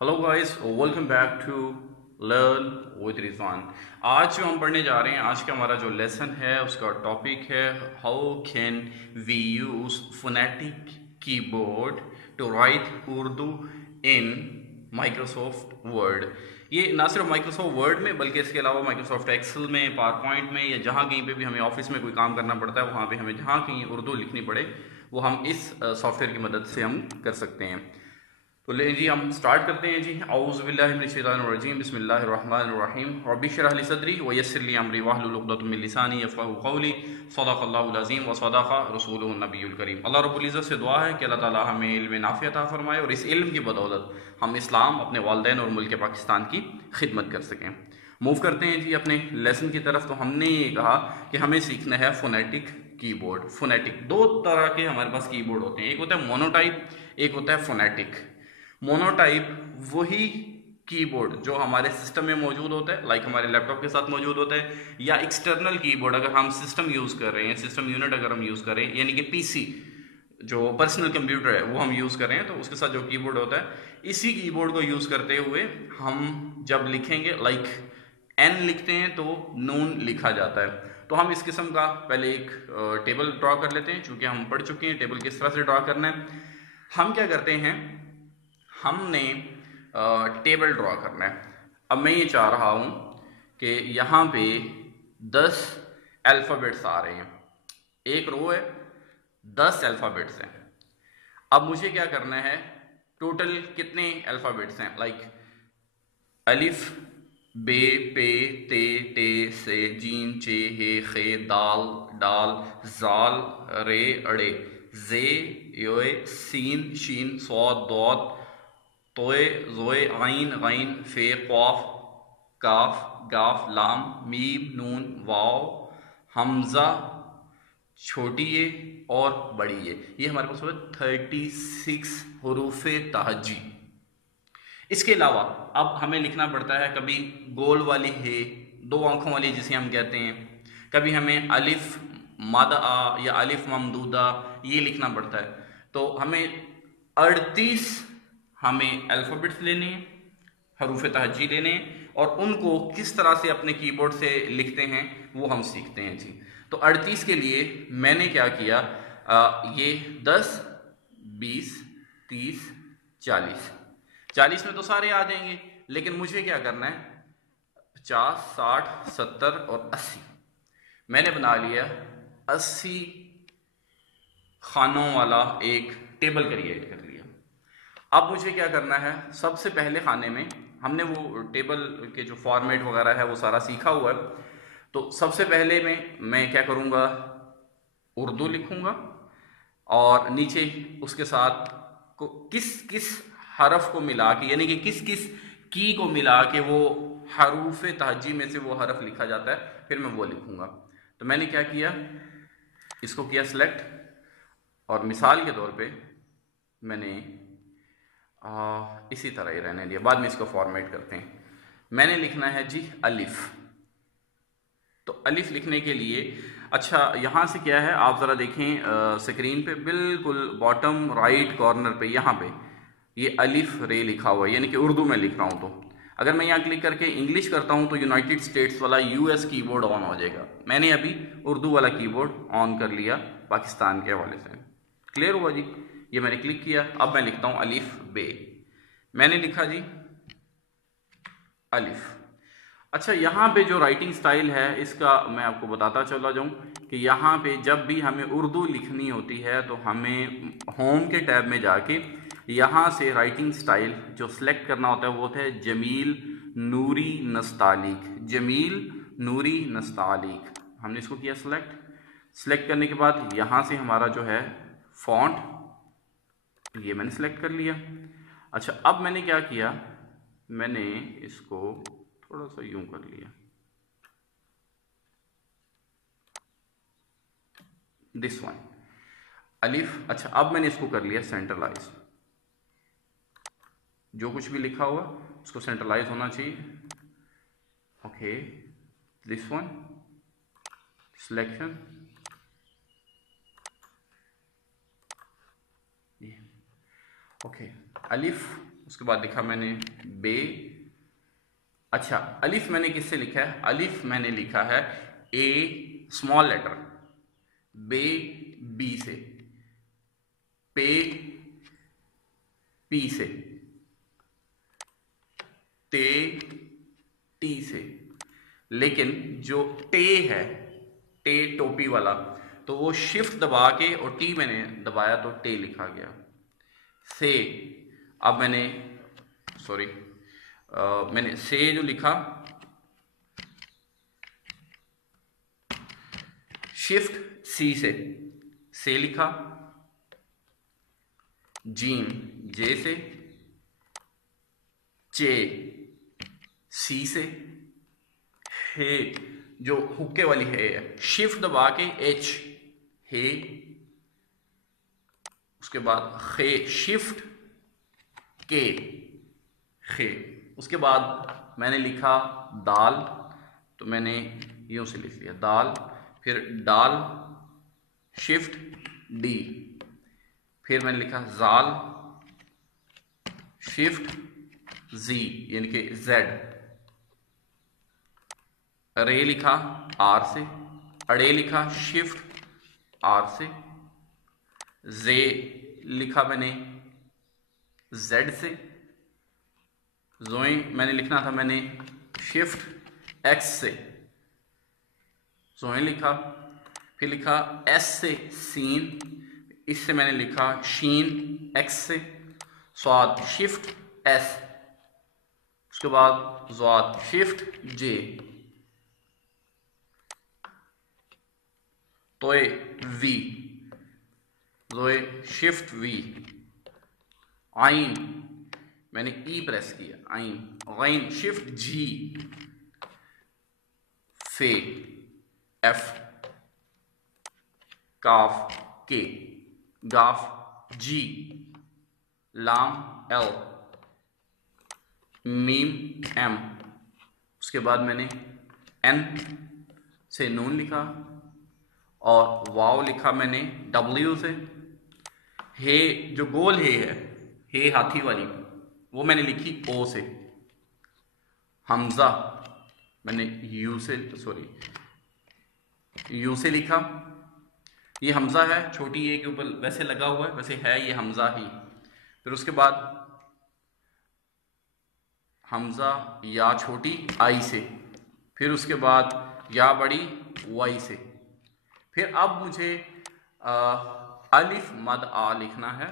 Hello guys, welcome back to learn with Rizwan. आज जो हम पढ़ने जा रहे हैं, आज का हमारा जो लेसन है उसका टॉपिक है how can we use phonetic keyboard to write Urdu in Microsoft Word. ये ना सिर्फ माइक्रोसॉफ्ट वर्ड में बल्कि इसके अलावा माइक्रोसॉफ्ट एक्सेल में, पावर पॉइंट में, या जहाँ कहीं पे भी हमें ऑफिस में कोई काम करना पड़ता है वहाँ पे हमें जहाँ कहीं उर्दू लिखनी पड़े वो हम इस सॉफ्टवेयर की मदद से हम कर सकते हैं। तो ले जी हम स्टार्ट करते हैं जी। औज़ु बिल्लाहि मिनश शैतानिर रजीम, बिस्मिल्लाहिर रहमानिर रहीम। रब्बि इश्रह लिी सदरी व यस्सिर ली अमरी वहलुल उक़दतम मिन लिसानी यफ़क़हू क़ौली। सदक़ल्लाहुल अज़ीम व सदक़ रसूलुहुन नबियुल करीम। अल्लाह रब्बुल इज़्ज़त से दुआ है कि अल्लाह ताला हमें इल्म नाफ़ि अता फ़रमाए और इस इल्म की बदौलत हम इस्लाम, अपने वालिदैन और मुल्क पाकिस्तान की खिदमत कर सकें। मूव करते हैं जी अपने लेसन की तरफ। तो हमने ये कहा कि हमें सीखना है फोनेटिक कीबोर्ड। फोनेटिक दो तरह के हमारे पास कीबोर्ड होते हैं, एक होता है मोनोटाइप, एक होता है फोनेटिक। मोनोटाइप वही कीबोर्ड जो हमारे सिस्टम में मौजूद होता है, लाइक हमारे लैपटॉप के साथ मौजूद होता है, या एक्सटर्नल कीबोर्ड अगर हम सिस्टम यूज कर रहे हैं, सिस्टम यूनिट अगर हम यूज कर रहे हैं, यानी कि पीसी जो पर्सनल कंप्यूटर है वो हम यूज कर रहे हैं, तो उसके साथ जो कीबोर्ड होता है, इसी कीबोर्ड को यूज करते हुए हम जब लिखेंगे, लाइक एन लिखते हैं तो नून लिखा जाता है। तो हम इस किस्म का पहले एक टेबल ड्रॉ कर लेते हैं। चूंकि हम पढ़ चुके हैं टेबल किस तरह से ड्रॉ करना है, हम क्या करते हैं, हमने टेबल ड्रॉ करना है। अब मैं ये चाह रहा हूं कि यहां पे 10 अल्फ़ाबेट्स आ रहे हैं, एक रो है, 10 अल्फ़ाबेट्स हैं। अब मुझे क्या करना है, टोटल कितने अल्फ़ाबेट्स हैं, लाइक अलिफ, बे, पे, ते, टे, से, जीन, चे, हे, खे, दाल, डाल, जाल, रे, अड़े, जे, योए, सीन, शीन, सौद, दौद, तोए, जोए, आइन, गैन, फे, क़ाफ, काफ, गाफ, लाम, मीम, नून, वाव, हमजा, छोटी ये और बड़ी ये हमारे पास हुआ 36 हरूफे तहजी। इसके अलावा अब हमें लिखना पड़ता है कभी गोल वाली है, दो आंखों वाली जिसे हम कहते हैं, कभी हमें अलिफ मद आ या अलिफ ममदूदा ये लिखना पड़ता है। तो हमें 38 हमें अल्फ़ाबेट्स लेने हैं, हरूफ तहजी लेने हैं, और उनको किस तरह से अपने कीबोर्ड से लिखते हैं वो हम सीखते हैं जी। तो 38 के लिए मैंने क्या किया, ये 10, 20, 30, 40, 40 में तो सारे आ जाएंगे, लेकिन मुझे क्या करना है, 50, 60, 70 और 80। मैंने बना लिया 80 खानों वाला एक टेबल क्रिएट कर लिया। अब मुझे क्या करना है, सबसे पहले खाने में हमने वो टेबल के जो फॉर्मेट वगैरह है वो सारा सीखा हुआ है। तो सबसे पहले मैं क्या करूँगा, उर्दू लिखूँगा, और नीचे उसके साथ को किस किस हरफ को मिला के, यानी कि किस किस की को मिला के वो हरूफ तहजी में से वो हरफ लिखा जाता है, फिर मैं वो लिखूँगा। तो मैंने क्या किया, इसको किया सिलेक्ट, और मिसाल के तौर पे मैंने इसी तरह ही रहने दिया, बाद में इसको फॉर्मेट करते हैं। मैंने लिखना है जी अलिफ। तो अलिफ लिखने के लिए, अच्छा यहाँ से क्या है आप ज़रा देखें स्क्रीन पे बिल्कुल बॉटम राइट कॉर्नर पे, यहाँ पे ये अलिफ रे लिखा हुआ है, यानी कि उर्दू में लिख रहा हूँ। तो अगर मैं यहाँ क्लिक करके इंग्लिश करता हूँ तो यूनाइटेड स्टेट्स वाला यूएस कीबोर्ड ऑन हो जाएगा। मैंने अभी उर्दू वाला कीबोर्ड ऑन कर लिया पाकिस्तान के हवाले से। क्लियर हुआ जी, ये मैंने क्लिक किया। अब मैं लिखता हूँ अलिफ बे। मैंने लिखा जी अलिफ। अच्छा, यहाँ पे जो राइटिंग स्टाइल है इसका मैं आपको बताता चला जाऊँ कि यहाँ पे जब भी हमें उर्दू लिखनी होती है तो हमें होम के टैब में जाके यहाँ से राइटिंग स्टाइल जो सिलेक्ट करना होता है वो होता है जमील नूरी नस्तालिक। जमील नूरी नस्तालिक, हमने इसको किया सिलेक्ट। सिलेक्ट करने के बाद यहाँ से हमारा जो है फॉन्ट ये मैंने सिलेक्ट कर लिया। अच्छा, अब मैंने क्या किया, मैंने इसको थोड़ा सा यूं कर लिया, दिस वन अलिफ। अच्छा, अब मैंने इसको कर लिया सेंट्रलाइज। जो कुछ भी लिखा हुआ उसको सेंट्रलाइज होना चाहिए। Okay, this one selection, okay अलिफ उसके बाद लिखा मैंने बे। अच्छा, अलिफ मैंने किससे लिखा है? अलिफ मैंने लिखा है ए स्मॉल लेटर, बे बी से, पे पी से, ते टी से। लेकिन जो टे है, टे टोपी वाला, तो वो शिफ्ट दबा के और टी मैंने दबाया तो टे लिखा गया। से, अब मैंने मैंने से जो लिखा, शिफ्ट सी से लिखा, जीम जे से, चे सी से, हे जो हुक्के वाली है शिफ्ट दबा के एच हे, उसके बाद खे शिफ्ट के खे। उसके बाद मैंने लिखा दाल, तो मैंने यूं से लिख लिया दाल, फिर डाल शिफ्ट डी, फिर मैंने लिखा जाल शिफ्ट जी यानी कि जेड, रे लिखा आर से, अड़े लिखा शिफ्ट आर से, जे लिखा मैंने जेड से, जोई मैंने लिखना था मैंने शिफ्ट एक्स से, जोई लिखा, फिर लिखा एस से सीन, इससे मैंने लिखा शीन एक्स से, स्वाद शिफ्ट एस, उसके बाद ज़ाद शिफ्ट जे, तोए वी, जोए शिफ्ट वी, आइन मैंने ई प्रेस किया आइन, गाइन शिफ्ट जी, फे एफ, काफ के, गाफ जी, लाम एल, मीम एम, उसके बाद मैंने एन से नून लिखा और वाव लिखा मैंने डब्ल्यू से, हे जो गोल है हे हाथी वाली, वो मैंने लिखी ओ से, हमजा मैंने यू से यू से लिखा, ये हमजा है छोटी ए के ऊपर वैसे लगा हुआ है, वैसे है ये हमजा ही। फिर उसके बाद हमजा या छोटी आई से, फिर उसके बाद या बड़ी वाई से। फिर अब मुझे अलिफ मद आ लिखना है,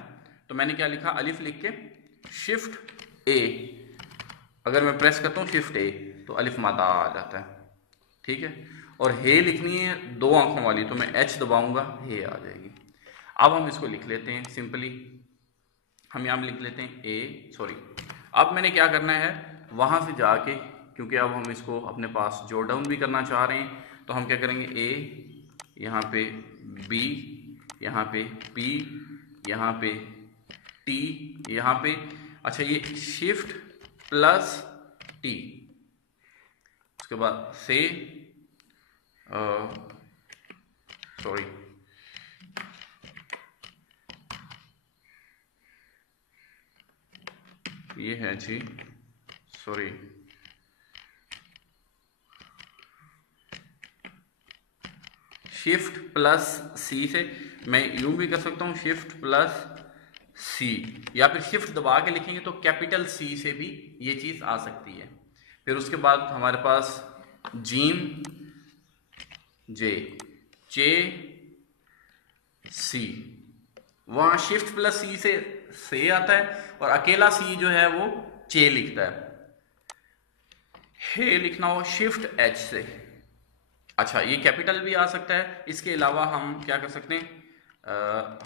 तो मैंने क्या लिखा, अलिफ लिख के शिफ्ट ए, अगर मैं प्रेस करता हूँ शिफ्ट ए तो अलिफ मद आ जाता है, ठीक है। और हे लिखनी है दो आंखों वाली, तो मैं एच दबाऊंगा हे आ जाएगी। अब हम इसको लिख लेते हैं सिंपली, हम यहाँ लिख लेते हैं अब मैंने क्या करना है, वहाँ से जाके, क्योंकि अब हम इसको अपने पास जोड़ डाउन भी करना चाह रहे हैं, तो हम क्या करेंगे ए, यहाँ पे बी, यहाँ पे पी, यहाँ पे टी, यहाँ पे अच्छा ये शिफ्ट प्लस टी, उसके बाद से ये है जी शिफ्ट प्लस सी से, मैं यूं भी कर सकता हूं शिफ्ट प्लस सी, या फिर शिफ्ट दबा के लिखेंगे तो कैपिटल सी से भी ये चीज़ आ सकती है। फिर उसके बाद हमारे पास जीम जे, चे सी, वहाँ शिफ्ट प्लस सी से आता है और अकेला सी जो है वो चे लिखता है। हे लिखना हो शिफ्ट एच से, अच्छा ये कैपिटल भी आ सकता है। इसके अलावा हम क्या कर सकते हैं,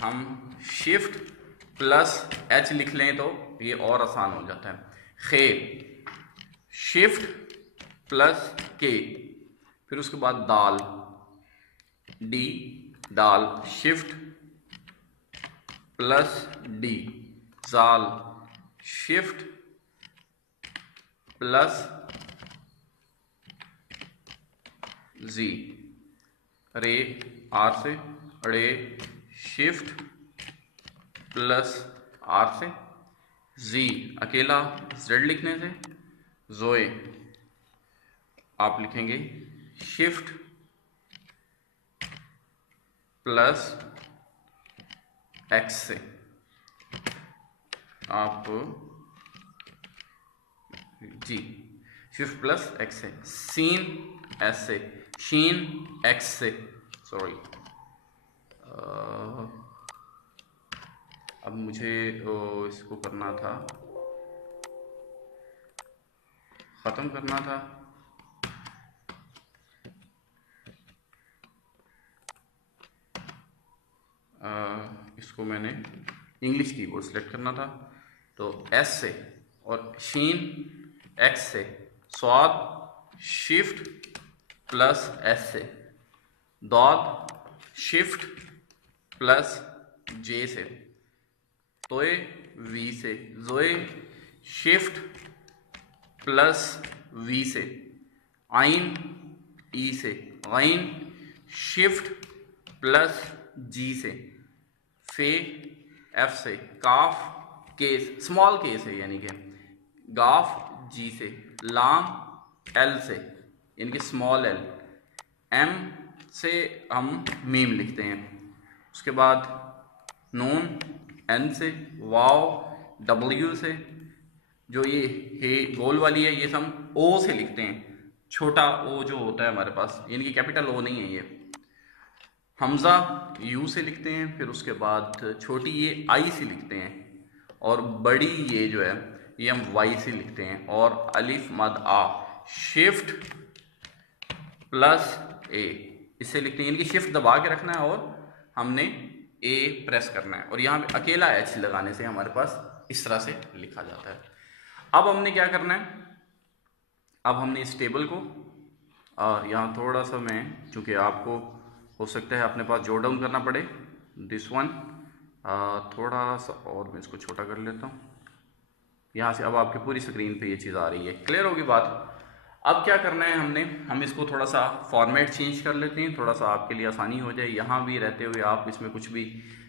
हम शिफ्ट प्लस एच लिख लें तो ये और आसान हो जाता है। खे शिफ्ट प्लस के, फिर उसके बाद दाल डी, दाल शिफ्ट प्लस डी, जाल शिफ्ट प्लस जी, रे आर से, रे शिफ्ट प्लस आर से, जी अकेला जेड लिखने से, जोए आप लिखेंगे शिफ्ट प्लस एक्स से, आप जी शिफ्ट प्लस एक्स से, सीन एस से, शीन एक्स से, सॉरी अब मुझे इसको करना था, ख़त्म करना था। इसको मैंने इंग्लिश कीबोर्ड सेलेक्ट करना था, तो एस से और शीन एक्स से, स्वाद शिफ्ट प्लस एस से, दौद शिफ्ट प्लस जे से, तोए वी से, जोए शिफ्ट प्लस वी से, आइन ई से, आइन शिफ्ट प्लस जी से, फे एफ से, काफ के स्मॉल के से यानी कि गाफ जी से, लाम एल से यानी कि स्मॉल एल, एम से हम मीम लिखते हैं, उसके बाद नून एन से, वाव डब्ल्यू से, जो ये हे गोल वाली है ये हम ओ से लिखते हैं, छोटा ओ जो होता है हमारे पास यानी कि कैपिटल ओ नहीं है ये, हमज़ा यू से लिखते हैं, फिर उसके बाद छोटी ये आई से लिखते हैं, और बड़ी ये जो है ये हम वाई से लिखते हैं, और अलिफ मद आ शिफ्ट प्लस ए इससे लिखते हैं, यानी कि शिफ्ट दबा के रखना है और हमने ए प्रेस करना है, और यहाँ पे अकेला एच लगाने से हमारे पास इस तरह से लिखा जाता है। अब हमने क्या करना है, अब हमने इस टेबल को यहाँ थोड़ा सा मैं, चूँकि आपको हो सकता है अपने पास जोड़ डाउन करना पड़े, दिस वन थोड़ा सा और मैं इसको छोटा कर लेता हूँ, यहाँ से अब आपकी पूरी स्क्रीन पे ये चीज़ आ रही है, क्लियर होगी बात। अब क्या करना है हमने, हम इसको थोड़ा सा फॉर्मेट चेंज कर लेते हैं, थोड़ा सा आपके लिए आसानी हो जाए, यहाँ भी रहते हुए आप इसमें कुछ भी,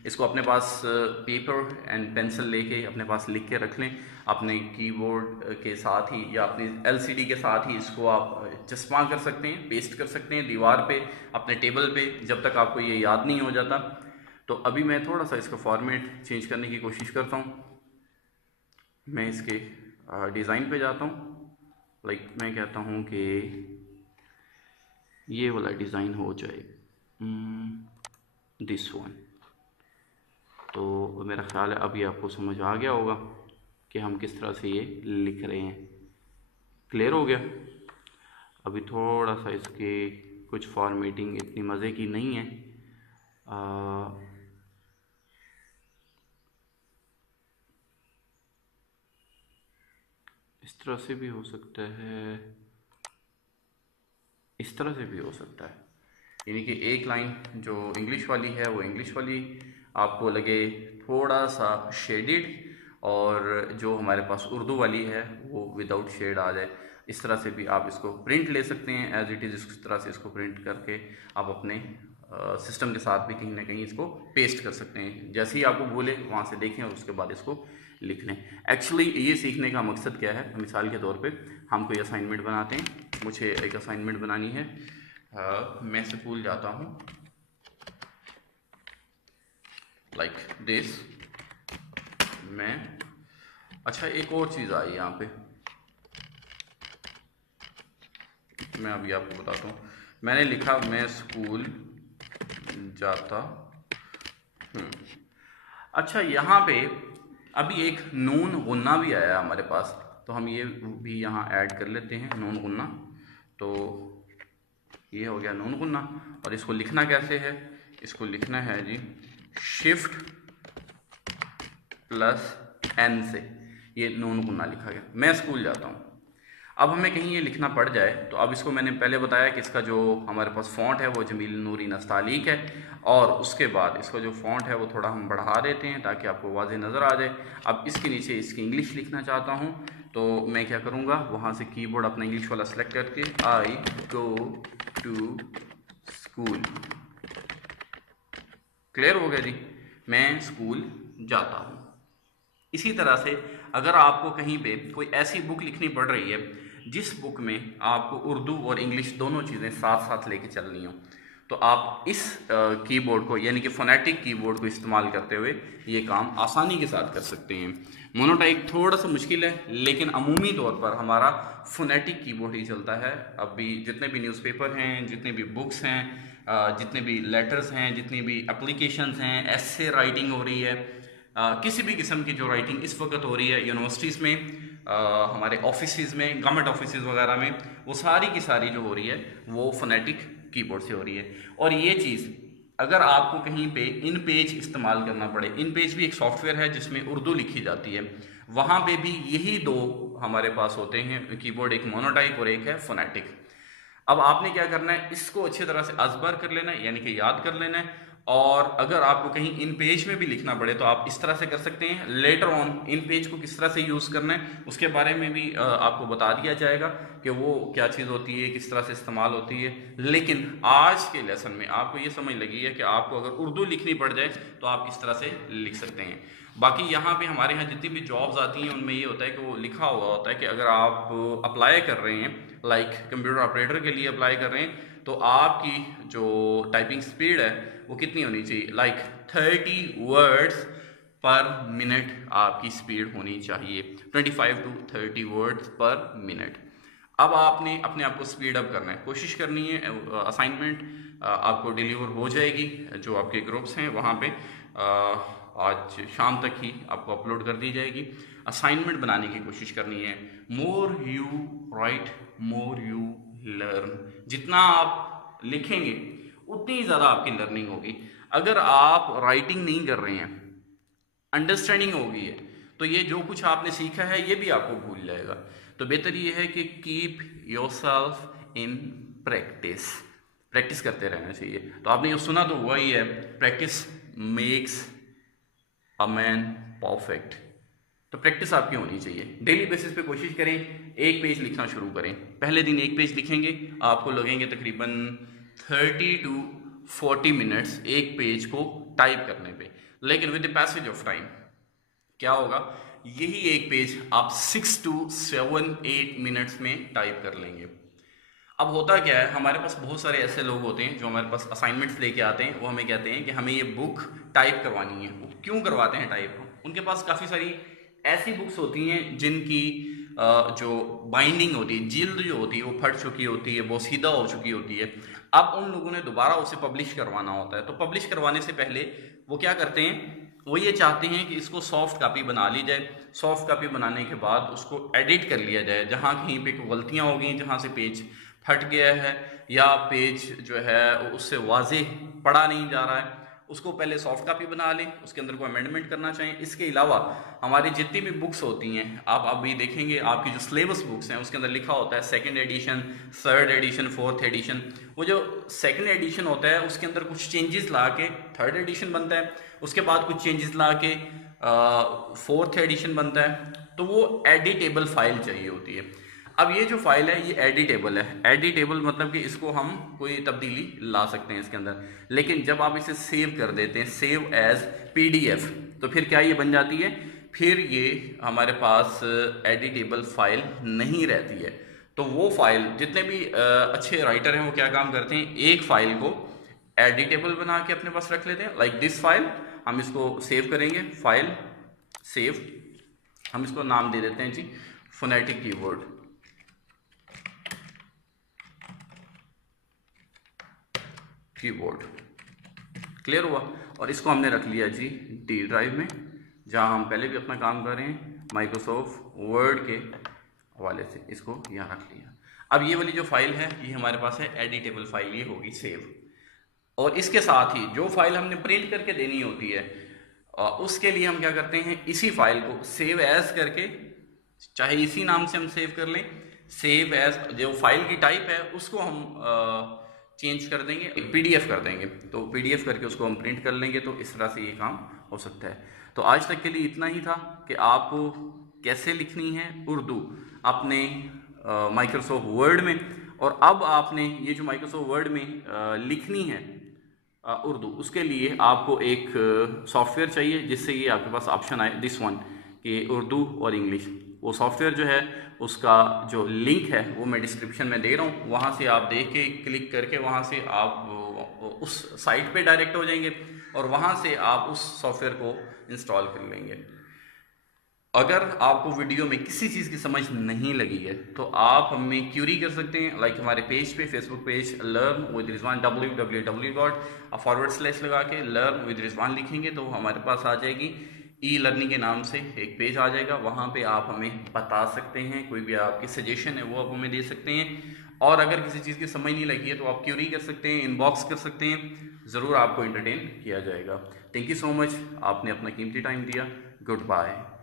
इसको अपने पास पेपर एंड पेंसिल लेके अपने पास लिख के रख लें, अपने कीबोर्ड के साथ ही या अपनी एलसीडी के साथ ही इसको आप चस्पा कर सकते हैं, पेस्ट कर सकते हैं दीवार पे, अपने टेबल पे, जब तक आपको ये याद नहीं हो जाता। तो अभी मैं थोड़ा सा इसका फॉर्मेट चेंज करने की कोशिश करता हूँ, मैं इसके डिज़ाइन पे जाता हूँ, लाइक मैं कहता हूँ कि ये वाला डिज़ाइन हो जाए, दिस वन। तो मेरा ख्याल है अभी आपको समझ आ गया होगा कि हम किस तरह से ये लिख रहे हैं, क्लियर हो गया। अभी थोड़ा सा इसके कुछ फॉर्मेटिंग इतनी मज़े की नहीं है, इस तरह से भी हो सकता है, इस तरह से भी हो सकता है, यानी कि एक लाइन जो इंग्लिश वाली है वो इंग्लिश वाली आपको लगे थोड़ा सा शेडिड, और जो हमारे पास उर्दू वाली है वो विदाउट शेड आ जाए, इस तरह से भी आप इसको प्रिंट ले सकते हैं एज इट इज़, इस तरह से इसको प्रिंट करके आप अपने सिस्टम के साथ भी कहीं ना कहीं इसको पेस्ट कर सकते हैं, जैसे ही आपको बोले वहाँ से देखें और उसके बाद इसको लिख लें। एक्चुअली ये सीखने का मकसद क्या है, मिसाल के तौर पे हम कोई असाइनमेंट बनाते हैं, मुझे एक असाइनमेंट बनानी है, मैं स्कूल जाता हूँ लाइक दिस, मैं अच्छा एक और चीज़ आई यहाँ पे, मैं अभी आपको बताता हूँ, मैंने लिखा मैं स्कूल जाता हूँ। अच्छा यहाँ पे अभी एक नून गुन्ना भी आया हमारे पास, तो हम ये भी यहाँ ऐड कर लेते हैं नून गुन्ना, तो ये हो गया नून गुन्ना। और इसको लिखना कैसे है, इसको लिखना है जी शिफ्ट प्लस एन से, ये नून गुन्ना लिखा गया, मैं स्कूल जाता हूँ। अब हमें कहीं ये लिखना पड़ जाए, तो अब इसको मैंने पहले बताया कि इसका जो हमारे पास फ़ॉन्ट है वो जमील नूरी नस्तालीक है, और उसके बाद इसका जो फ़ॉन्ट है वो थोड़ा हम बढ़ा देते हैं ताकि आपको वाज़ेह नज़र आ जाए। अब इसके नीचे इसकी इंग्लिश लिखना चाहता हूँ, तो मैं क्या करूँगा, वहाँ से कीबोर्ड अपना इंग्लिश वाला सेलेक्ट करके आई गो टू स्कूल, क्लियर हो गया जी, मैं स्कूल जाता हूँ। इसी तरह से अगर आपको कहीं पे कोई ऐसी बुक लिखनी पड़ रही है जिस बुक में आपको उर्दू और इंग्लिश दोनों चीज़ें साथ साथ लेके चलनी हो, तो आप इस कीबोर्ड को यानी कि फोनेटिक कीबोर्ड को इस्तेमाल करते हुए ये काम आसानी के साथ कर सकते हैं। मोनोटाइप थोड़ा सा मुश्किल है, लेकिन अमूमी तौर पर हमारा फोनेटिक कीबोर्ड ही चलता है। अभी जितने भी न्यूज़पेपर हैं, जितने भी बुक्स हैं, जितने भी लेटर्स हैं, जितनी भी एप्लीकेशंस हैं, ऐसे राइटिंग हो रही है, किसी भी किस्म की जो राइटिंग इस वक्त हो रही है यूनिवर्सिटीज़ में, हमारे ऑफिस में, गवर्नमेंट ऑफिस वगैरह में, वो सारी की सारी जो हो रही है वो फोनेटिक कीबोर्ड से हो रही है। और ये चीज़ अगर आपको कहीं पे इन पेज इस्तेमाल करना पड़े, इन पेज भी एक सॉफ्टवेयर है जिसमें उर्दू लिखी जाती है, वहाँ पे भी यही दो हमारे पास होते हैं कीबोर्ड, एक मोनोटाइप और एक है फोनेटिक। अब आपने क्या करना है, इसको अच्छी तरह से अज़बर कर लेना है, यानी कि याद कर लेना है। और अगर आपको कहीं इन पेज में भी लिखना पड़े तो आप इस तरह से कर सकते हैं। लेटर ऑन इन पेज को किस तरह से यूज़ करना है उसके बारे में भी आपको बता दिया जाएगा कि वो क्या चीज़ होती है, किस तरह से इस्तेमाल होती है। लेकिन आज के लेसन में आपको ये समझ लगी है कि आपको अगर उर्दू लिखनी पड़ जाए तो आप इस तरह से लिख सकते हैं। बाकी यहाँ पे हमारे यहाँ जितनी भी जॉब्स आती हैं उनमें ये होता है कि वो लिखा हुआ होता है कि अगर आप अप्लाई कर रहे हैं, लाइक कंप्यूटर ऑपरेटर के लिए अप्लाई कर रहे हैं, तो आपकी जो टाइपिंग स्पीड है वो कितनी होनी चाहिए, लाइक 30 वर्ड्स पर मिनट आपकी स्पीड होनी चाहिए, 25 to 30 वर्ड्स पर मिनट। अब आपने अपने आप को स्पीड अप करना है, कोशिश करनी है। असाइनमेंट आपको डिलीवर हो जाएगी, जो आपके ग्रुप्स हैं वहाँ पे आज शाम तक ही आपको अपलोड कर दी जाएगी। असाइनमेंट बनाने की कोशिश करनी है। More you right more you learn, जितना आप लिखेंगे उतनी ज़्यादा आपकी लर्निंग होगी। अगर आप राइटिंग नहीं कर रहे हैं, अंडरस्टैंडिंग होगी है, तो ये जो कुछ आपने सीखा है ये भी आपको भूल जाएगा। तो बेहतर ये है कि keep yourself in practice, practice करते रहना चाहिए। तो आपने ये सुना तो वही है, practice makes a man perfect. तो प्रैक्टिस आपकी होनी चाहिए। डेली बेसिस पे कोशिश करें, एक पेज लिखना शुरू करें। पहले दिन एक पेज लिखेंगे, आपको लगेंगे तकरीबन 30 to 40 मिनट्स एक पेज को टाइप करने पे। लेकिन with the passage of time क्या होगा, यही एक पेज आप 6 to 7-8 मिनट्स में टाइप कर लेंगे। अब होता क्या है, हमारे पास बहुत सारे ऐसे लोग होते हैं जो हमारे पास असाइनमेंट्स लेके आते हैं, वो हमें कहते हैं कि हमें ये बुक टाइप करवानी है। वो क्यों करवाते हैं टाइप? उनके पास काफ़ी सारी ऐसी बुक्स होती हैं जिनकी जो बाइंडिंग होती है, जिल्द जो होती है वो फट चुकी होती है, वो सीधा हो चुकी होती है। अब उन लोगों ने दोबारा उसे पब्लिश करवाना होता है, तो पब्लिश करवाने से पहले वो क्या करते हैं, वो ये चाहते हैं कि इसको सॉफ्ट कापी बना ली जाए। सॉफ्ट कापी बनाने के बाद उसको एडिट कर लिया जाए, जहाँ कहीं पे कोई गलतियाँ हो गई, जहाँ से पेज फट गया है या पेज जो है उससे वाज़ेह पढ़ा नहीं जा रहा है, उसको पहले सॉफ्ट कापी बना लें, उसके अंदर कोई अमेंडमेंट करना चाहिए। इसके अलावा हमारी जितनी भी बुक्स होती हैं, आप अभी देखेंगे आपकी जो सिलेबस बुक्स हैं उसके अंदर लिखा होता है 2nd addition, 3rd addition, 4th addition. वो जो 2nd एडिशन होता है उसके अंदर कुछ चेंजेस ला के 3rd एडिशन बनता है, उसके बाद कुछ चेंजेस ला के 4th एडिशन बनता है। तो वो एडिटेबल फाइल चाहिए होती है। अब ये जो फाइल है ये एडिटेबल है। एडिटेबल मतलब कि इसको हम कोई तब्दीली ला सकते हैं इसके अंदर। लेकिन जब आप इसे सेव कर देते हैं, सेव एज PDF, तो फिर क्या ये बन जाती है, फिर ये हमारे पास एडिटेबल फाइल नहीं रहती है। तो वो फाइल, जितने भी अच्छे राइटर हैं वो क्या काम करते हैं, एक फाइल को एडिटेबल बना के अपने पास रख लेते हैं। लाइक दिस फाइल, हम इसको सेव करेंगे, फाइल सेव, हम इसको नाम दे देते हैं जी फोनेटिक कीबोर्ड। कीबोर्ड क्लियर हुआ। और इसको हमने रख लिया जी D ड्राइव में, जहां हम पहले भी अपना काम कर रहे हैं माइक्रोसॉफ्ट वर्ड के हवाले से, इसको यहाँ रख लिया। अब ये वाली जो फाइल है ये हमारे पास है एडिटेबल फाइल, ये होगी सेव। और इसके साथ ही जो फाइल हमने प्रिंट करके देनी होती है उसके लिए हम क्या करते हैं, इसी फाइल को सेव एज करके, चाहे इसी नाम से हम सेव कर लें, सेव एज, जो फाइल की टाइप है उसको हम चेंज कर देंगे, PDF कर देंगे। तो PDF करके उसको हम प्रिंट कर लेंगे। तो इस तरह से ये काम हो सकता है। तो आज तक के लिए इतना ही था कि आपको कैसे लिखनी है उर्दू अपने माइक्रोसॉफ्ट वर्ड में। और अब आपने ये जो माइक्रोसॉफ्ट वर्ड में लिखनी है उर्दू, उसके लिए आपको एक सॉफ्टवेयर चाहिए जिससे ये आपके पास ऑप्शन आए, दिस वन, कि उर्दू और इंग्लिश। वो सॉफ्टवेयर जो है उसका जो लिंक है वो मैं डिस्क्रिप्शन में दे रहा हूँ, वहाँ से आप देख के क्लिक करके वहाँ से आप उस साइट पे डायरेक्ट हो जाएंगे और वहाँ से आप उस सॉफ्टवेयर को इंस्टॉल कर लेंगे। अगर आपको वीडियो में किसी चीज़ की समझ नहीं लगी है तो आप हमें क्यूरी कर सकते हैं, लाइक हमारे पेज पे, Facebook page learn with Rizwan, www./ लगा के लर्न विद रिजवान लिखेंगे तो हमारे पास आ जाएगी ई लर्निंग के नाम से एक पेज आ जाएगा। वहाँ पे आप हमें बता सकते हैं, कोई भी आपकी सजेशन है वो आप हमें दे सकते हैं। और अगर किसी चीज़ की समझ नहीं लगी है तो आप क्यूरी कर सकते हैं, इनबॉक्स कर सकते हैं, ज़रूर आपको एंटरटेन किया जाएगा। थैंक यू सो मच, आपने अपना कीमती टाइम दिया। Good bye.